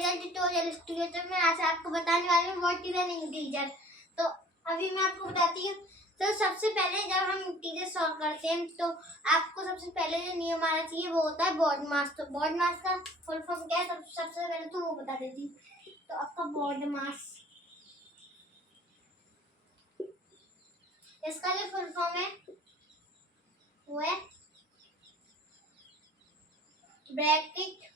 Channel tutorial में आज आपको बताने वाली हूँ व्हाट इज एन इंटीजर। तो अभी मैं आपको बताती हूँ। तो सबसे पहले जब हम इंटीजर सॉल्व करते हैं तो आपको सबसे पहले जो नियम आना चाहिए वो होता है बॉड मास। तो बॉड मास का फुल फॉर्म क्या है सबसे पहले तो वो बता देती हूँ। तो आपका बॉड मास, इसका जो फुल फॉर्म है वो है bracket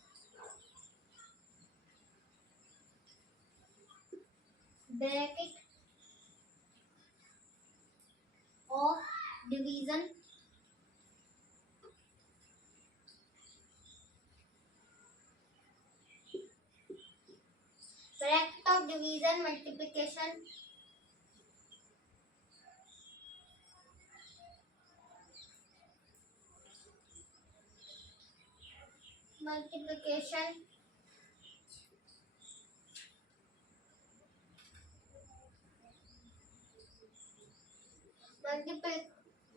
of division multiplication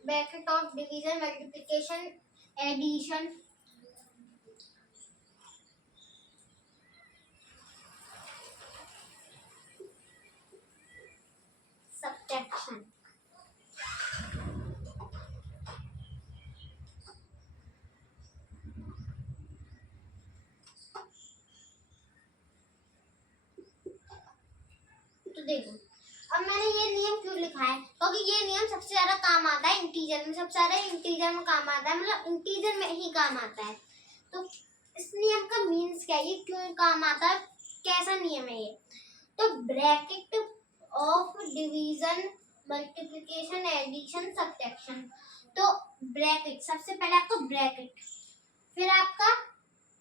bracket of division multiplication addition subtraction. तो देखो अब मैंने ये नियम क्यों लिखा है, क्योंकि ये नियम सबसे ज्यादा काम आता है इंटीजर में। सबसे ज्यादा इंटीजर में काम आता है, मतलब इंटीजर में ही काम आता है। तो इस नियम का मीन्स क्या है, ये क्यों काम आता है, कैसा नियम है ये। तो bracket of division multiplication addition subtraction. तो ब्रैकेट, सबसे पहले आपका ब्रैकेट, फिर आपका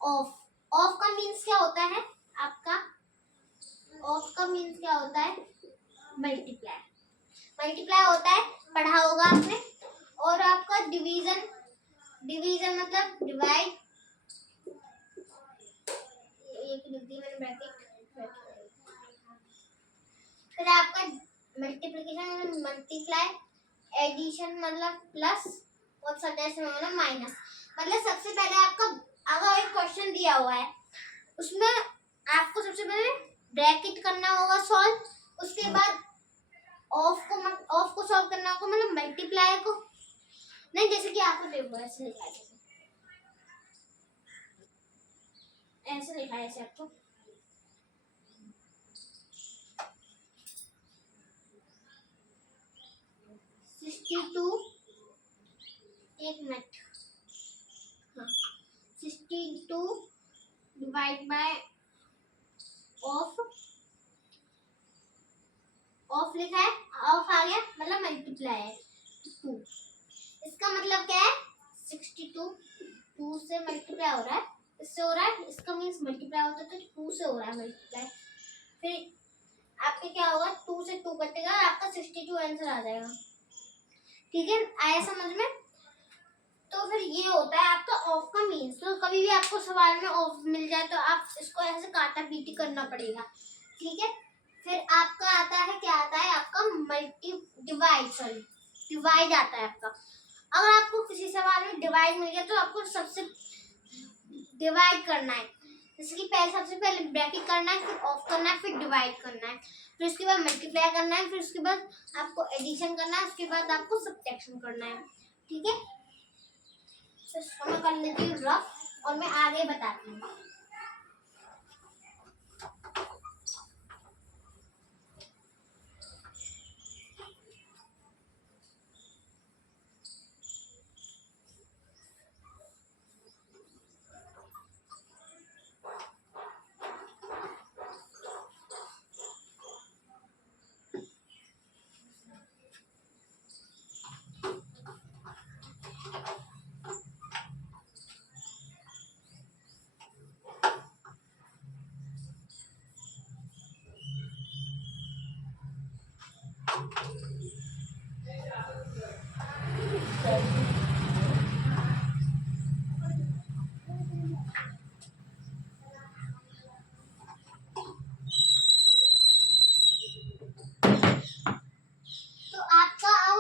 ऑफ। ऑफ का मीन्स क्या होता है आपका, ऑफ का मीन्स क्या होता है, मल्टीप्लाई। मल्टीप्लाई होता है, पढ़ा होगा आपने। और आपका डिवीजन, डिवीजन मतलब डिवाइड, एक लिख दी मैंने ब्रैकेट। फिर आपका मल्टीप्लिकेशन मतलब मल्टीप्लाई, एडिशन मतलब प्लस, और सब्ट्रैक्शन मतलब माइनस। मतलब सबसे पहले आपका अगर एक क्वेश्चन दिया हुआ है उसमें आपको सबसे पहले ब्रैकेट करना होगा सॉल्व, उसके बाद ऑफ को सॉल्व करना होगा, मतलब मल्टीप्लाई को नहीं, जैसे कि आपको पेपर ऐसे लिखा है, ऐसे लिखा है ऐसे आपको। एक मिनट, हाँ 62 डिवाइड बाय ऑफ लिखा है, ऑफ आ गया मतलब मल्टीप्लाई है 2। इसका मतलब क्या है 62 2 से मल्टीप्लाई हो रहा है, इससे हो रहा है, इसका मीन्स मल्टीप्लाई होता है तो 2 से हो रहा है मल्टीप्लाई। फिर आपके क्या होगा, 2 से 2 कटेगा और आपका 62 आंसर आ जाएगा। ठीक है, आया समझ में। तो फिर ये होता है आपका ऑफ का मीन्स। तो कभी भी आपको सवाल में ऑफ मिल जाए तो आप इसको ऐसे काटा पीटी करना पड़ेगा। ठीक है, फिर आपका आता है, क्या आता है आपका डिवाइड आता है आपका। अगर आपको किसी सवाल में डिवाइड मिल गया तो आपको सबसे डिवाइड करना है, जैसे कि पहले सबसे पहले ब्रैकेट करना है, फिर ऑफ करना है, फिर डिवाइड करना है, फिर उसके बाद मल्टीप्लाई करना है, फिर उसके बाद आपको एडिशन करना है, उसके बाद आपको सब्ट्रैक्शन करना है। ठीक है, तो मैं कर लेती हूँ रफ और मैं आगे बताती हूँ।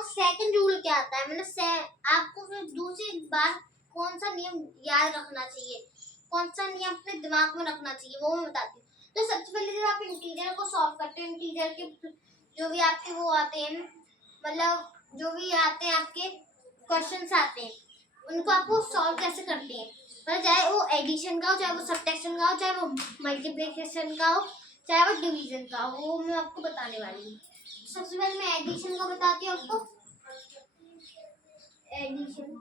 सेकंड रूल क्या आता है, मतलब आपको फिर दूसरी बार कौन सा नियम याद रखना चाहिए, कौन सा नियम अपने दिमाग में रखना चाहिए, वो मैं बताती हूँ। तो सबसे पहले जब आप इंटीजर को सॉल्व करते हैं, इंटीजर के जो भी आपके वो आते हैं, मतलब जो भी आते हैं आपके क्वेश्चंस आते हैं, उनको आपको सॉल्व कैसे करते हैं, मतलब चाहे वो एडिशन का हो, चाहे वो सब्ट्रैक्शन का हो, चाहे वो मल्टीप्लिकेशन का हो, चाहे वो डिवीजन का हो, वो मैं आपको बताने वाली हूँ। सबसे पहले मैं एडिशन का बताती हूँ आपको। एडिशन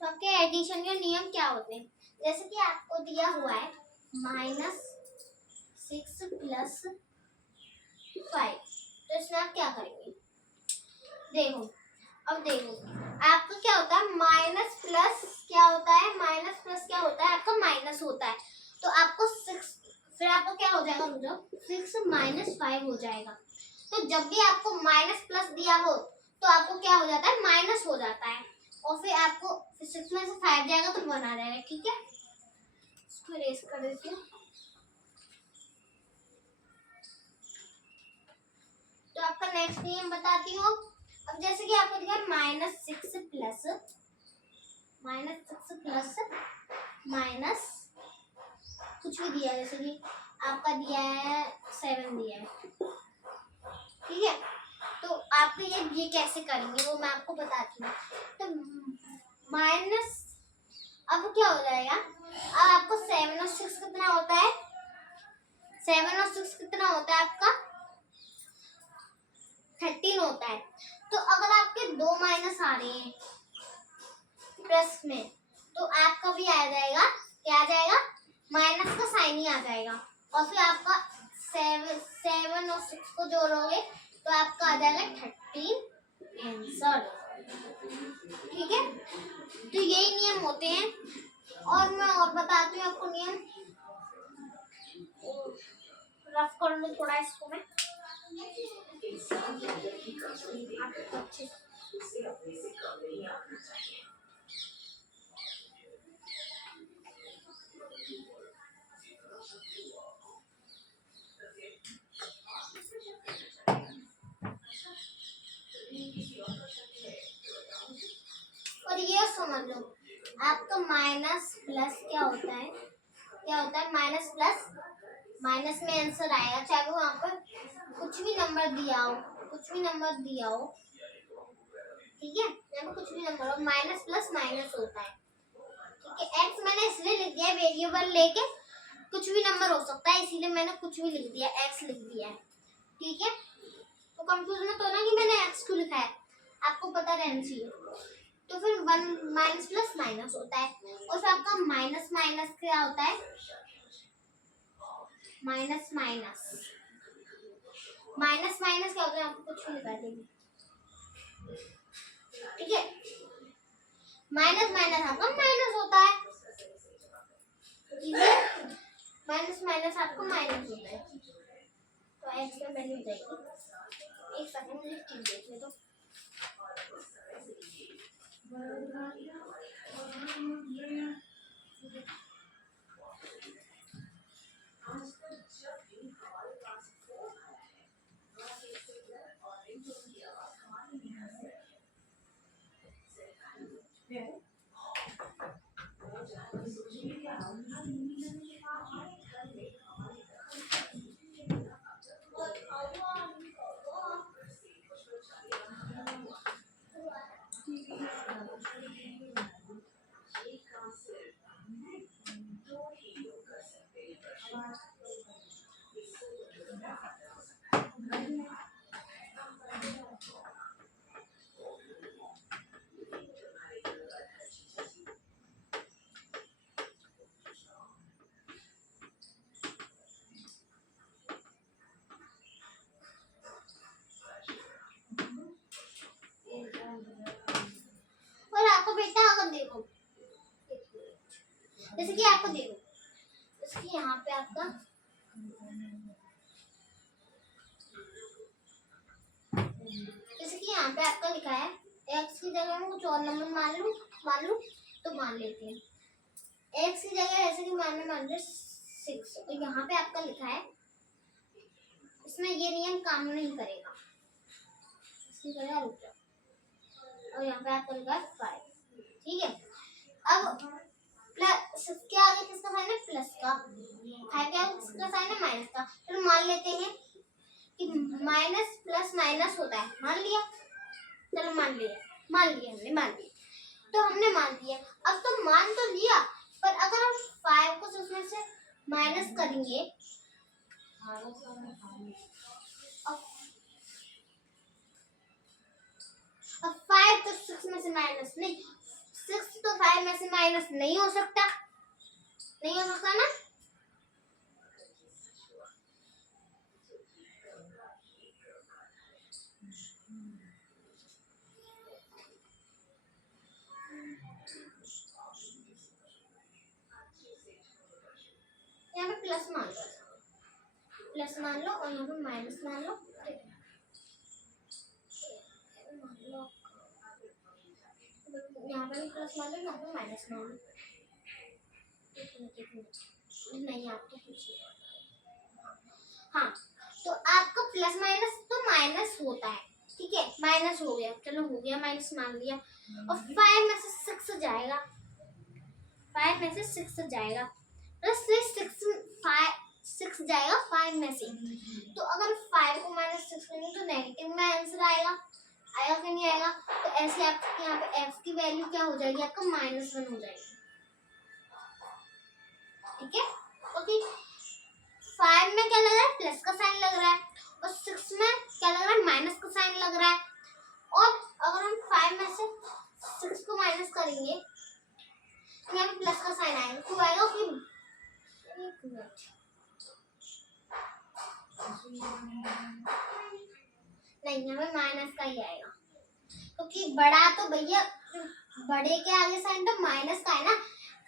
तो आपके एडिशन के नियम क्या होते हैं, जैसे कि आपको दिया हुआ है -6 + 5, तो इसमें आप क्या करेंगे, देखो अब देखो आपका क्या होता है, माइनस प्लस क्या होता है, माइनस प्लस क्या होता है आपका माइनस होता है, तो आपको 6 फिर आपका क्या हो जाएगा, मुझे 6 - 5 हो जाएगा। तो जब भी आपको माइनस प्लस दिया हो तो आपको क्या हो जाता है, माइनस हो जाता है, और फिर आपको 6 में से 5 जाएगा तो 1 आ जाएगा, ठीक है। इसको इरेज कर देती हूँ। तो आपका नेक्स्ट नियम बताती हूँ। अब जैसे कि आपको दिया -6 प्लस माइनस कुछ भी दिया है, जैसे कि आपका दिया है 7 दिया है, ठीक है। तो आप ये कैसे करेंगे वो मैं आपको बताती हूँ। तो माइनस अब क्या हो जाएगा, अब आपको 7 और 6 कितना होता है, 7 और 6 कितना होता है आपका 13 होता है। तो अगर आपके 2 माइनस आ रहे हैं प्लस में, तो आपका भी आ जाएगा, क्या आ जाएगा, माइनस का साइन ही आ जाएगा, और फिर आपका 7 और 6 को जोड़ोगे तो आपका आ जाएगा 13 आंसर, ठीक है। तो यही नियम होते हैं, और मैं और बताती हूँ आपको नियम। रफ कर लो थोड़ा इसको मैं अच्छे और ये समझ लो आपका माइनस प्लस क्या होता है, माइनस प्लस माइनस में आंसर आएगा, चाहे वो वहाँ पर कुछ भी नंबर दिया हो, ठीक है, यहाँ पर कुछ भी नंबर हो, माइनस प्लस माइनस होता है, ठीक है। एक्स मैंने इसलिए लिख दिया वेरिएबल लेके, कुछ भी नंबर हो सकता है, इसीलिए मैंने कुछ भी लिख दिया, एक्स लिख दिया है, ठीक है। तो कंफ्यूज मत होना कि मैंने एक्स क्यों लिखा है, आपको पता रहना चाहिए। तो फिर 1 माइनस प्लस माइनस होता है, और फिर आपका माइनस माइनस क्या होता है, माइनस माइनस क्या होता है, आपको कुछ नहीं लिखा देंगे, ठीक है। माइनस माइनस आपका माइनस होता है, माइनस माइनस आपको माइनस होता है, तो एक्स में वैल्यू जाएगी। एक सेकंड मुझे चीज देखने दो। और आपको बेटा अगर देखो, जैसे कि आपको देखो, जैसे कि यहाँ पे आपका लिखा है एक्स की जगह में कुछ और नंबर मान लूं तो मान लेते हैं। एक्स की जगह ऐसे कि मान लो 6, और यहाँ पे आपका लिखा है, इसमें ये नियम काम नहीं करेगा, रुक जाओ, और यहाँ पे आपका लिखा है 5, ठीक है। अब प्लस क्या आगे किसका साइन है, प्लस का, 5 के आगे किसका साइन है, माइनस का। फिर मान लेते हैं कि माइनस प्लस माइनस होता है, मान लिया, चलो मान लिया हमने, मान लिया, तो हमने मान लिया। अब तो मान तो लिया, पर अगर हम 5 को उसमें से माइनस करेंगे, अब 5 तो 6 में से माइनस नहीं, 6 तो 5 में से माइनस नहीं हो सकता, नहीं हो सकता ना। यहाँ पे प्लस मान लो, प्लस मान लो, और यहाँ पे माइनस मान लो, यहाँ पे भी प्लस मान लो, यहाँ पे माइनस मान लो। नहीं आपको कुछ नहीं, हाँ, तो आपका प्लस माइनस तो माइनस होता है, ठीक है, माइनस हो गया, चलो हो गया, माइनस मान लिया, और 5 में से 6 जाएगा, 5 में से 6 जाएगा, प्लस 6 जाएगा 5 में से, तो अगर 5 को माइनस 6 करेंगे तो नेगेटिव में आंसर आएगा, आएगा कि नहीं आएगा। तो ऐसे आपके यहाँ पे f की वैल्यू क्या हो जाएगी, आपका -1 हो जाएगी, ठीक है। ओके, 5 में क्या लग रहा है, प्लस का साइन लग रहा है, और 6 में क्या लग रहा है, माइनस का साइन लग रहा है। और अगर हम 5 में से 6 को माइनस करेंगे तो यहाँ पे प्लस का साइन आएगा, क्यों आएगा, फिर एक मिनट, नहीं यहाँ पे माइनस का ही आएगा, क्योंकि बड़ा तो भैया, बड़े के आगे साइन तो माइनस का है ना।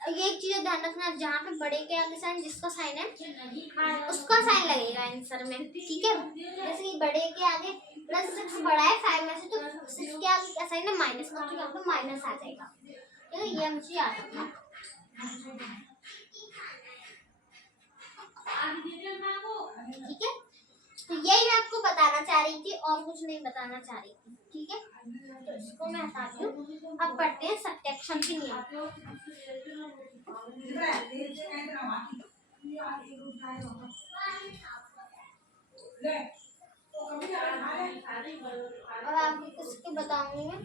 ये एक चीज ध्यान रखना, जहाँ पे बड़े के आगे साइन जिसका साइन है उसका साइन लगेगा आंसर में, ठीक है। जैसे कि बड़े के आगे +6 बड़ा है 5 में से, तो 6 के आगे क्या साइन है, माइनस का, तो यहाँ पे माइनस आ जाएगा, ठीक है। ये मुझे याद रखना, ठीक है। तो यही मैं आपको बताना चाह रही थी, और कुछ नहीं बताना चाह रही थी, ठीक है। तो इसको मैं हटाती हूँ, अब पढ़ते हैं सब्ट्रैक्शन के नियम। और आपको किसके बताऊंगी मैं,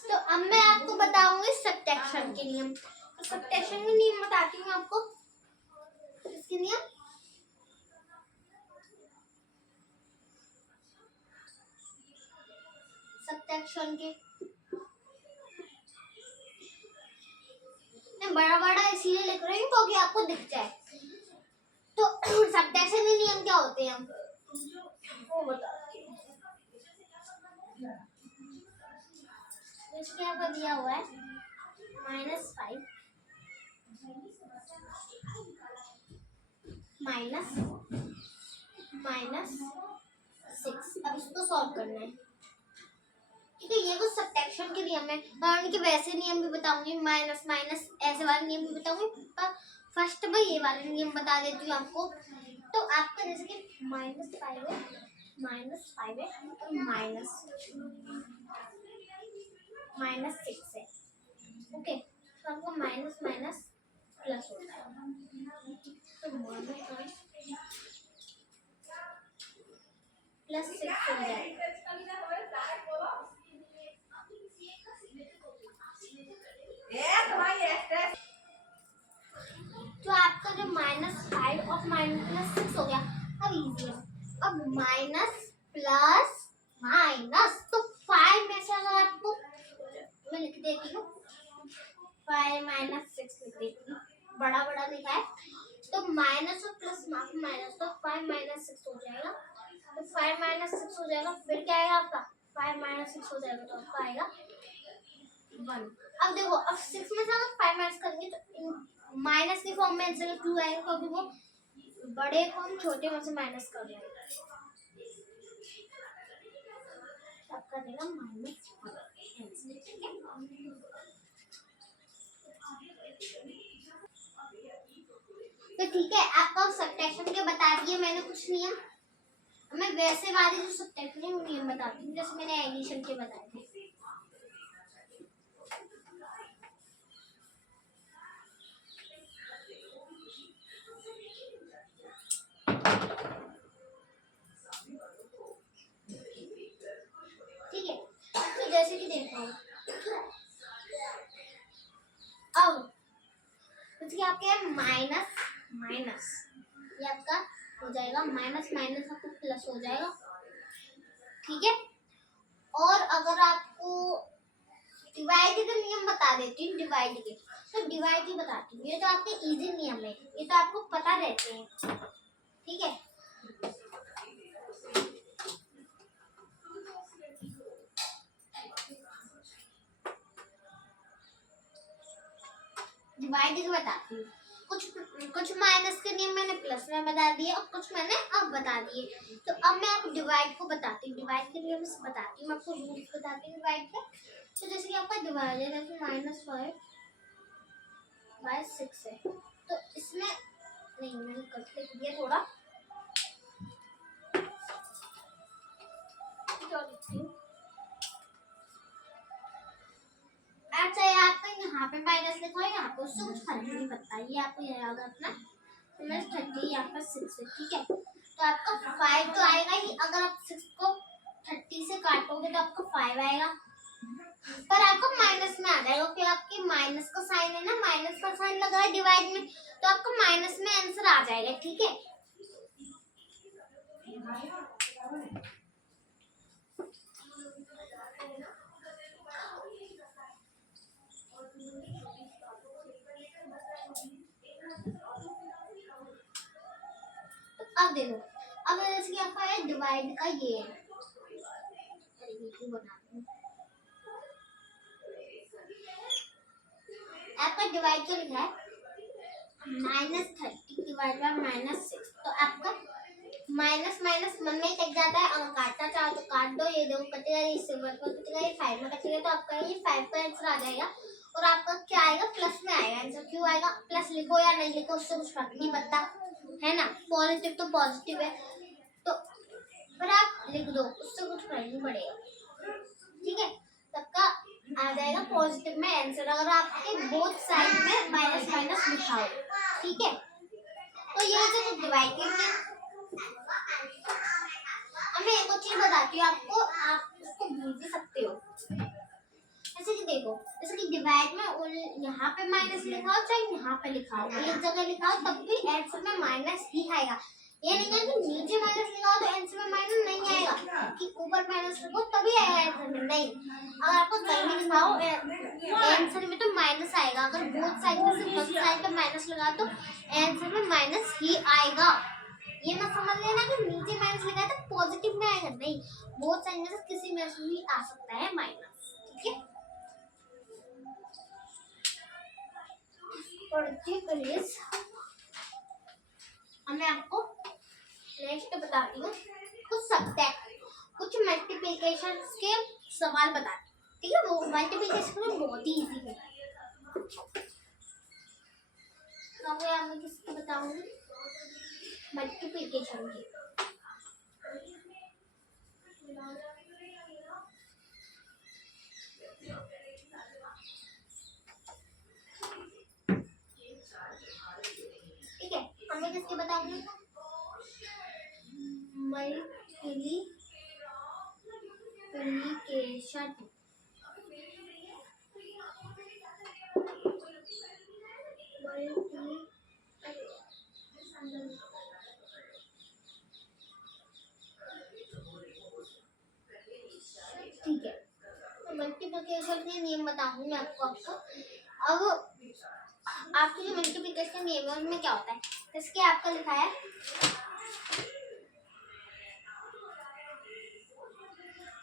तो अब मैं आपको बताऊंगी सब्ट्रैक्शन के नियम। तो सब्ट्रैक्शन के नियम बताती हूँ आपको, किसके नियम, सब्ट्रैक्शन के। मैं बड़ा बड़ा इसलिए लिख रही हूँ क्योंकि आपको दिख जाए। तो सब्ट्रैक्शन के नियम क्या होते हैं, वो बताती हूँ। इसके यहाँ पर दिया हुआ है -5 -6। अब इसको सॉल्व करना है, ठीक है। ये तो सब्ट्रैक्शन के नियम है, मैं उनके वैसे नियम भी बताऊंगी, माइनस माइनस ऐसे वाले नियम भी बताऊंगी, पर फर्स्ट में ये वाले नियम बता देती हूँ आपको। तो आपका जैसे कि -5 है, और -6 है, ओके। तो आपको माइनस माइनस प्लस होता है, तो +6 हो जाएगा। तो आपका जो -5 और -6 हो गया। अब इजी है, अब माइनस प्लस माइनस, तो 5 में से अगर आपको मैं लिख देती हूँ 5 - 6 लिख देती हूँ, बड़ा बड़ा लिखा है, तो माइनस और प्लस माइनस, तो 5 - 6 हो जाएगा, तो 5 - 6 हो जाएगा। फिर क्या आएगा आपका, 5 - 6 हो जाएगा, तो आपका आएगा 1। अब देखो, अब 6 में से अगर 5 माइनस करेंगे तो माइनस के फॉर्म में आंसर क्यों आएगा, क्योंकि वो बड़े को हम छोटे में से माइनस कर देंगे, आपका देगा -1। तो ठीक है, आपको सब्ट्रैक्शन के बता दिए मैंने कुछ नियम। मैं वैसे वाले जो सब्ट्रैक्शन नियम बताती हूँ, जैसे मैंने एडिशन के बताए थे। ठीक है, तो जैसे कि देखो अब इसके आपके माइनस माइनस, ये आपका हो जाएगा माइनस माइनस आपको प्लस हो जाएगा। ठीक है, और अगर आपको डिवाइड के नियम बता देती हूँ, डिवाइड के तो डिवाइड ही बताती हूँ। ये तो आपके इजी नियम है, ये तो आपको पता रहते हैं। ठीक है, डिवाइड के बताती हूँ। कुछ माइनस के नियम मैंने प्लस में बता दिए और कुछ मैंने अब बता दिए। तो अब मैं आपको डिवाइड को बताती हूँ, डिवाइड के नियम बताती हूँ, मैं आपको रूल्स बताती हूँ डिवाइड के। तो जैसे कि आपका डिवाइड है, जैसे -5/6 है, तो इसमें नहीं, मैंने कट लिख दिया थोड़ा, अच्छा ये आपका यहाँ पे माइनस लिखा है, यहाँ पे उससे कुछ फर्क नहीं पड़ता, ये आपको याद रखना। -30 यहाँ पर 6 है। ठीक है, तो आपका 5 तो आएगा ही, अगर आप 6 को 30 से काटोगे तो आपको 5 आएगा, पर आपको माइनस में आ जाएगा, फिर आपके माइनस का साइन है ना, माइनस का साइन लगा है डिवाइड में, तो आपको माइनस में आंसर आ जाएगा। ठीक है, अब देखो, अब जैसे कि आपका है डिवाइड का ये है, आपका डिवाइड जो लिखा है -30 डिवाइड बाय -6, तो आपका माइनस माइनस मन में ही कट जाता है, अगर काटना चाहो तो काट दो, ये देखो कटेगा, ये 7 में कटेगा, ये 5 में कटेगा, तो आपका ये 5 का आंसर आ जाएगा। और आपका क्या आएगा, प्लस में आएगा आंसर। क्यों आएगा, प्लस लिखो या नहीं लिखो उससे कुछ फर्क नहीं पड़ता है ना, पॉजिटिव तो पॉजिटिव है, तो पर आप लिख दो उससे कुछ फर्क नहीं पड़ेगा। ठीक है, सबका आ जाएगा पॉजिटिव में आंसर, अगर आपके बोथ साइड में माइनस माइनस लिखा हो। ठीक है, तो ये जो डिवाइड के मैं एक और चीज बताती हूँ आपको, आप उसको भूल भी सकते हो। जैसे कि देखो, जैसे कि डिवाइड में यहाँ पे माइनस लिखा हो चाहे यहाँ पे लिखा हो, एक जगह लिखा हो तब भी आंसर में माइनस ही आएगा। ये नहीं है कि नीचे माइनस लिखा हो तो आंसर में माइनस नहीं आएगा, कि ऊपर माइनस लिखो तभी आएगा आंसर में, नहीं। अगर आपको कहीं भी लिखा हो आंसर में तो माइनस आएगा, अगर बोथ साइड में से फर्स्ट साइड पे माइनस लगा तो आंसर में माइनस ही आएगा। ये मत समझ लेना कि नीचे माइनस लगा है तो पॉजिटिव में आएगा, नहीं, बोथ साइड में से किसी में से भी आ सकता है माइनस। ठीक है, प्लीज मैं आपको नेक्स्ट बताती हूँ, कुछ सब्ट्रैक्ट, कुछ मल्टीप्लिकेशन के सवाल बताती हूँ। ठीक है, वो मल्टीप्लिकेशन में बहुत ही इजी है। तो मैं किसकी बताऊंगी, मल्टीप्लिकेशन की। ठीक है, मैं किसकी बताऊंगी, मल्टीप्लिकेशन। ठीक है, तो मल्टीप्लिकेशन के नियम बताऊंगी आपको। अब आपके जो मल्टीप्लिकेशन नियम है उनमें क्या होता है, इसके आपका लिखा है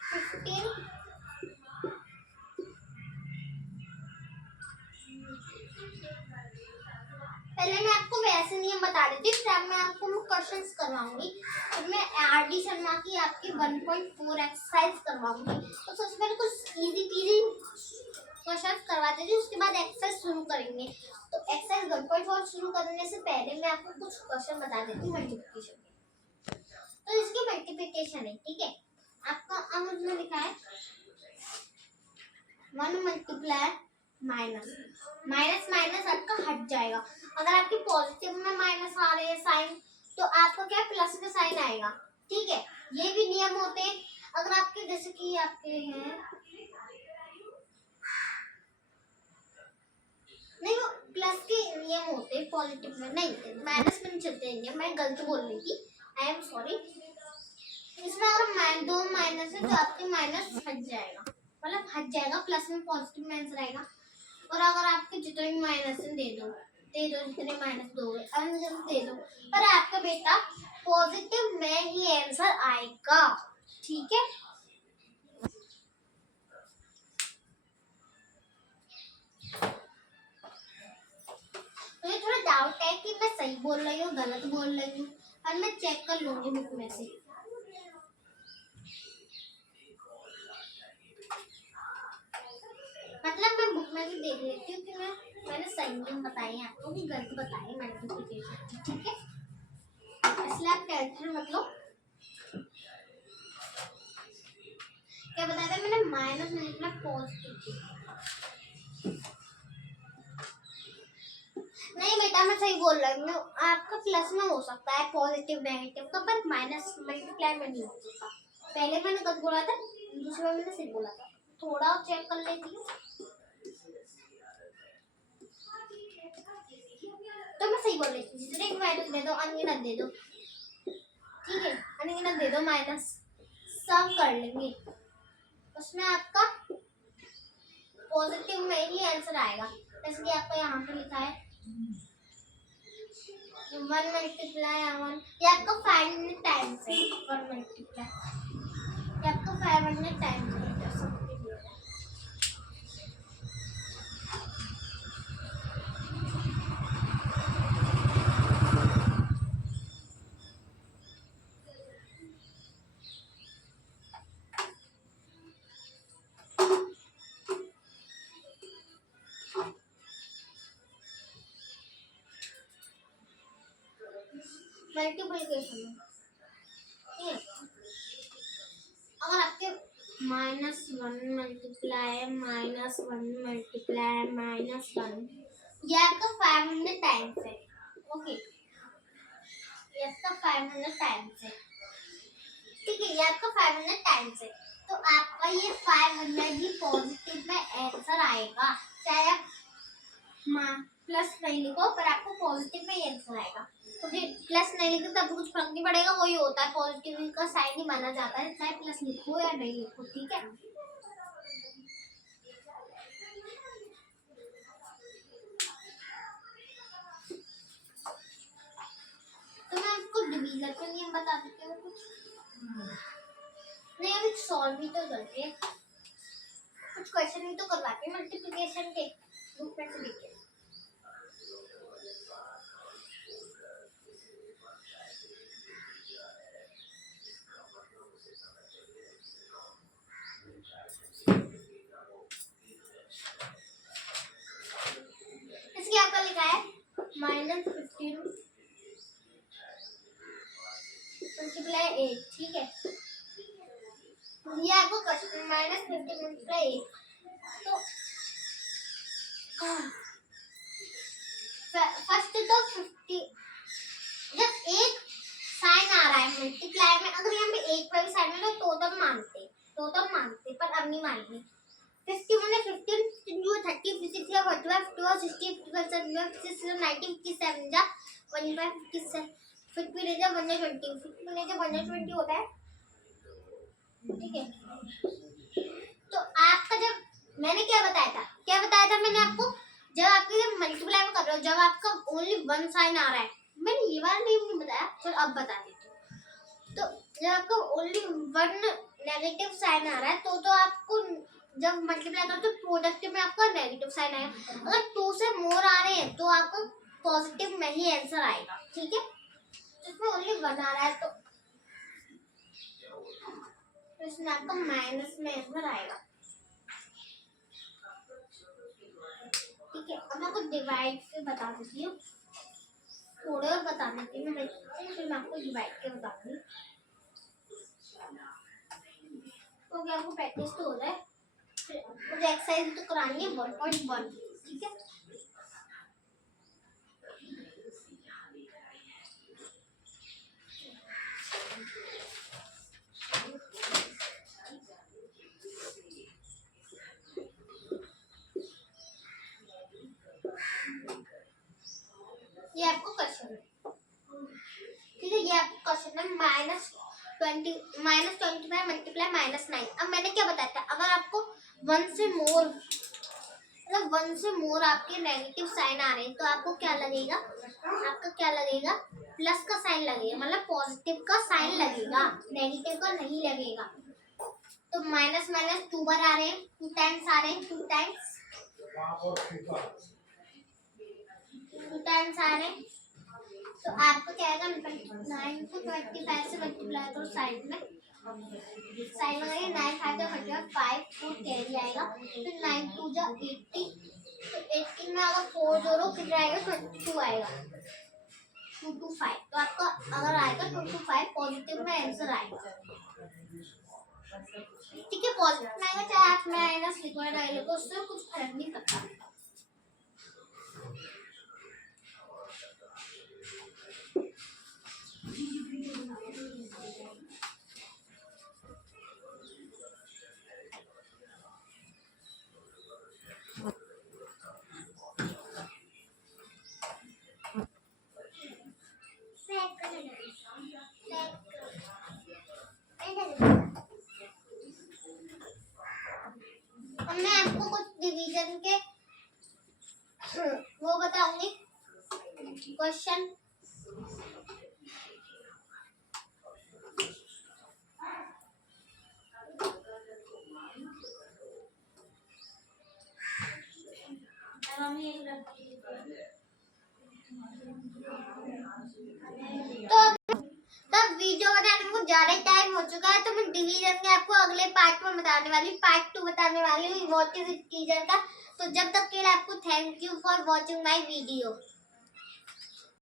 15। पहले मैं आपको वैसे नियम बता देती हूँ, फिर मैं आपको क्वेश्चंस करवाऊंगी। फिर मैं आरडी शर्मा की आपकी 1.4 एक्सरसाइज करवाऊंगी। तो सबसे पहले कुछ इजी पीजी क्वेश्चंस करवाते थे, उसके बाद एक्सरसाइज शुरू करेंगे। तो एक्सरसाइज 1.4 शुरू करने से पहले मैं आपको कुछ क्वेश्चन बता देती हूँ मल्टीप्लिकेशन के। तो इसकी मल्टीप्लिकेशन है, ठीक है। आपका अमर में लिखा है 1 मल्टीप्लाई माइनस, माइनस माइनस आपका हट जाएगा। अगर आपके पॉजिटिव में माइनस आ रहे हैं साइन, तो आपका क्या प्लस का साइन आएगा, ठीक है। ये भी नियम होते हैं। अगर आपके जैसे कि आपके हैं नहीं, वो प्लस के नियम होते हैं, पॉजिटिव में नहीं, माइनस में नहीं चलते नियम। मैं गलत बोल रही थी, आई एम सॉरी। इसमें अगर दो माइनस है तो आपके माइनस हट जाएगा, मतलब हट जाएगा, प्लस में पॉजिटिव में आंसर आएगा। और अगर आपके जितने भी माइनस है दे दो जितने माइनस दोगे दे दो, पर आपका बेटा पॉजिटिव में ही आंसर आएगा, ठीक है। मुझे थोड़ा डाउट है कि मैं सही बोल रही हूँ गलत बोल रही हूँ, और मैं चेक कर लूंगी बुक में से। मतलब मैं बुक में भी देख लेती हूँ कि मैंने सही नियम बताए हैं आपको कि गलत बताए मल्टीप्लिकेशन, ठीक है। इसलिए आप टेंशन मत लो। क्या बताया था मैंने, माइनस में लिखना पॉजिटिव। नहीं बेटा मैं सही बोल रही हूँ, आपका प्लस में हो सकता है पॉजिटिव नेगेटिव का, पर माइनस मल्टीप्लाई में नहीं हो सकता। पहले मैंने गलत बोला था, दूसरी बार मैंने सही बोला था। थोड़ा और चेक कर लेती हूँ। तो मैं सही बोल रही थी, जितने की माइनस दे दो, अनगिनत दे दो, ठीक है, अनगिनत दे दो माइनस, सम कर लेंगे, उसमें आपका पॉजिटिव में ही आंसर आएगा। जैसे कि आपका यहाँ पे लिखा है 1 मल्टीप्लाई 1, ये आपका 5 मिनट टाइम से 1 मल्टीप्लाई, ये आपका 5 मिनट टाइम से मल्टीप्लिकेशन। अगर आपके -1 मल्टीप्लाई -1 ये आपका 500 टाइम्स है, ओके, ये आपका 500 टाइम्स है, ठीक है, ये आपका 500 टाइम्स है। तो आपका ये 500 ही पॉजिटिव में आंसर आएगा, चाहे आप प्लस नहीं लिखो, पर आपको पॉजिटिव में ही आंसर आएगा। तो प्लस नहीं लिखो तब कुछ फर्क नहीं पड़ेगा, वही होता है, पॉजिटिव का साइन ही माना जाता है, चाहे प्लस लिखो या नहीं लिखो, ठीक है। तो मैं आपको डिवीजन का नियम बता देती हूँ कुछ, नहीं अभी सॉल्व भी तो करते हैं, कुछ क्वेश्चन भी तो करवाते हैं मल्टीप्लिकेशन के, बुक में से देखिए। इसकी आपका लिखा है -15 मल्टीप्लाई 8, ठीक है। ये आपको क्वेश्चन -15 मल्टीप्लाई 8। तो फर्स्ट तो 50, जब एक साइन आ रहा है मल्टीप्लाई में, अगर यहाँ पे एक पर भी साइन है तो तब मानते, पर अब नहीं मानेंगे। 51 है 15, 15 30, 56 या 45, 52 60, 55 71, 56 90, 57 जा 15 57, 50 जा 120, 50 जा 120 होता है, ठीक है। तो आपका जब मैंने क्या बताया था मैंने आपको, जब आपके जब मल्टीप्लाई में कर रहे हो, जब आपका ओनली 1 साइन आ रहा है, मैंने ये वाला नहीं बताया, चलो अब बता देती हूँ। तो जब आपका ओनली 1 नेगेटिव साइन आ रहा है, तो आपको जब मल्टीप्लाई करो तो प्रोडक्ट में आपका नेगेटिव साइन आएगा। अगर 2 से मोर आ रहे हैं तो आपको पॉजिटिव में ही आंसर आएगा, ठीक है। इसमें ओनली 1 आ रहा है तो इसमें आपका माइनस में आंसर आएगा। ठीक है, अब मैं आपको डिवाइड से बता देती हूँ, थोड़े और बता देती हूँ मैं, फिर मैं आपको डिवाइड के बता दूँगी। तो क्या आपको प्रैक्टिस तो हो रहा है, मुझे एक्सरसाइज तो करानी है 1.1। ठीक है, ये आपको क्वेश्चन है। ठीक है, ये आपको क्वेश्चन है -25 मल्टीप्लाई -9। अब मैंने क्या बताया था, अगर आपको 1 से मोर मतलब 1 से मोर आपके नेगेटिव साइन आ रहे हैं तो आपको क्या लगेगा, आपका क्या लगेगा, प्लस का साइन लगेगा, मतलब पॉजिटिव का साइन लगेगा, नेगेटिव का नहीं लगेगा। तो माइनस माइनस 2 बार आ रहे हैं, 2 टाइम्स आ रहे हैं, 2 टाइम्स आ रहे हैं, तो आपको क्या आएगा, 9 को 25 से मल्टीप्लाई करो साइड में, साइड में आएगा 9 5 का 5 4 कैरी आएगा, फिर 9 2 जा 80, तो 18 में अगर 4 जोड़ो कितना आएगा, 22 आएगा, 225। तो आपका अगर आएगा 225 पॉजिटिव में आंसर आएगा। ठीक है, पॉजिटिव में आएगा, चाहे आप माइनस लिखो या नहीं लिखो, उससे कुछ फर्क नहीं पड़ता। अब मैं आपको कुछ डिवीजन के वो बताऊंगी क्वेश्चन। तो तब वीडियो बनाने में कुछ ज्यादा टाइम हो चुका है, तो मैं डिवीजन के आपको अगले पार्ट में बताने वाली, पार्ट 2 बताने वाली हूँ व्हाट इज इंटीजर का। तो जब तक के लिए आपको thank you for watching my video.